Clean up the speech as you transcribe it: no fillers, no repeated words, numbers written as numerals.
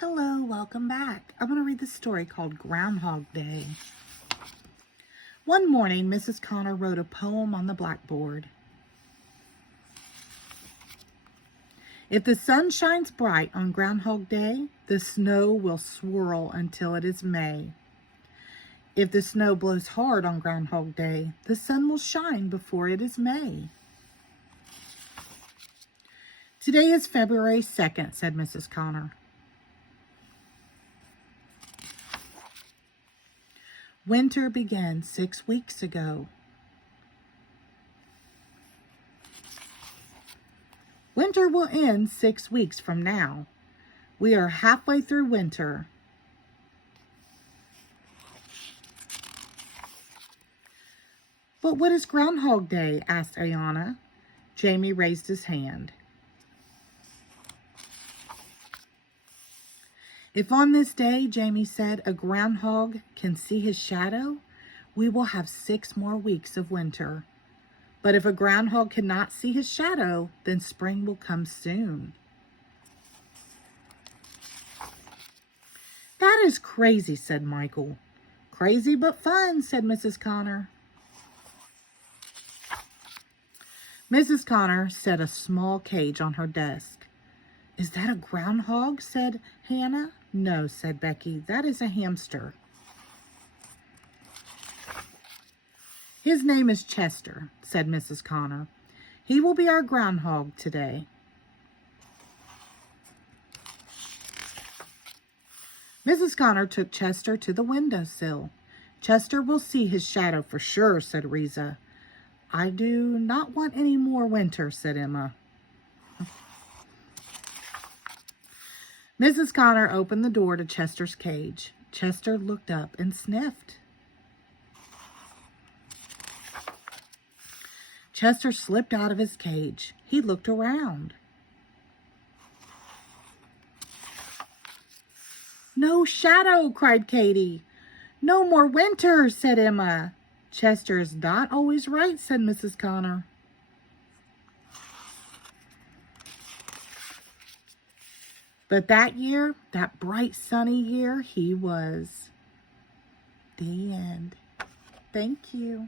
Hello, welcome back. I'm going to read the story called Groundhog Day. One morning, Mrs. Connor wrote a poem on the blackboard. If the sun shines bright on Groundhog Day, the snow will swirl until it is May. If the snow blows hard on Groundhog Day, the sun will shine before it is May. Today is February 2nd, said Mrs. Connor. Winter began 6 weeks ago. Winter will end 6 weeks from now. We are halfway through winter. But what is Groundhog Day? Asked Ayana. Jamie raised his hand. If on this day, Jamie said, a groundhog can see his shadow, we will have 6 more weeks of winter. But if a groundhog cannot see his shadow, then spring will come soon. That is crazy, said Michael. Crazy but fun, said Mrs. Connor. Mrs. Connor set a small cage on her desk. Is that a groundhog? Said Hannah. No, said Becky. That is a hamster. His name is Chester, said Mrs. Connor. He will be our groundhog today. Mrs. Connor took Chester to the windowsill. Chester will see his shadow for sure, said Riza. I do not want any more winter, said Emma. Mrs. Connor opened the door to Chester's cage. Chester looked up and sniffed. Chester slipped out of his cage. He looked around. No shadow, cried Katie. No more winter, said Emma. Chester is not always right, said Mrs. Connor. But that year, that bright sunny year, he was. The end. Thank you.